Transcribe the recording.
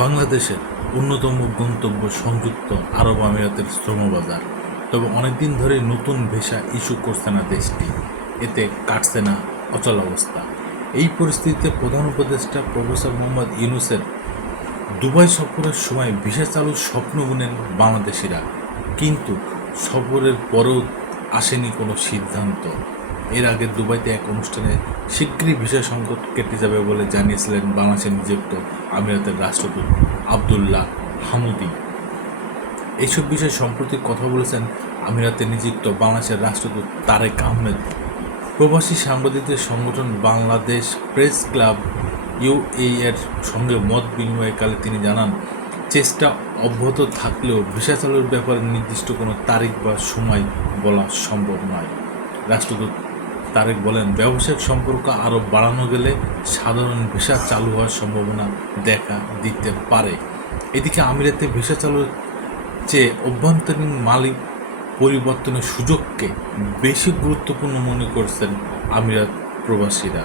বাংলাদেশের অন্যতম গন্তব্য সংযুক্ত আরব আমিরাতের শ্রমবাজার। তবে অনেকদিন ধরে নতুন ভিসা ইস্যু করছে না দেশটি, এতে কাটছে না অচল অবস্থা। এই পরিস্থিতিতে প্রধান উপদেষ্টা প্রফেসর মোহাম্মদ ইউনূসের দুবাই সফরের সময় ভিসা চালুর স্বপ্ন বুনেন বাংলাদেশিরা, কিন্তু সফরের পরেও আসেনি কোনো সিদ্ধান্ত। এর আগে দুবাইতে এক অনুষ্ঠানে শীঘ্রই ভিসা সংকট কেটে যাবে বলে জানিয়েছিলেন বাংলাদেশে নিযুক্ত আমিরাতের রাষ্ট্রদূত আবদুল্লাহ হামুদি। এইসব বিষয়ে সম্প্রতি কথা বলেছেন আমিরাতে নিযুক্ত বাংলাদেশের রাষ্ট্রদূত তারেক আহমেদ। প্রবাসী সাংবাদিকদের সংগঠন বাংলাদেশ প্রেস ক্লাব ইউএই এর সঙ্গে মত বিনিময়কালে তিনি জানান, চেষ্টা অব্যাহত থাকলেও ভিসা চালুর ব্যাপারে নির্দিষ্ট কোনো তারিখ বা সময় বলা সম্ভব নয়। রাষ্ট্রদূত তারেক বলেন, ব্যবসায়িক সম্পর্ক আরও বাড়ানো গেলে সাধারণ ভিসা চালু হওয়ার সম্ভাবনা দেখা দিতে পারে। এদিকে আমিরাতে ভিসা চালুর চেয়ে অভ্যন্তরীণ মালিক পরিবর্তনের সুযোগকে বেশি গুরুত্বপূর্ণ মনে করছেন আমিরাত প্রবাসীরা।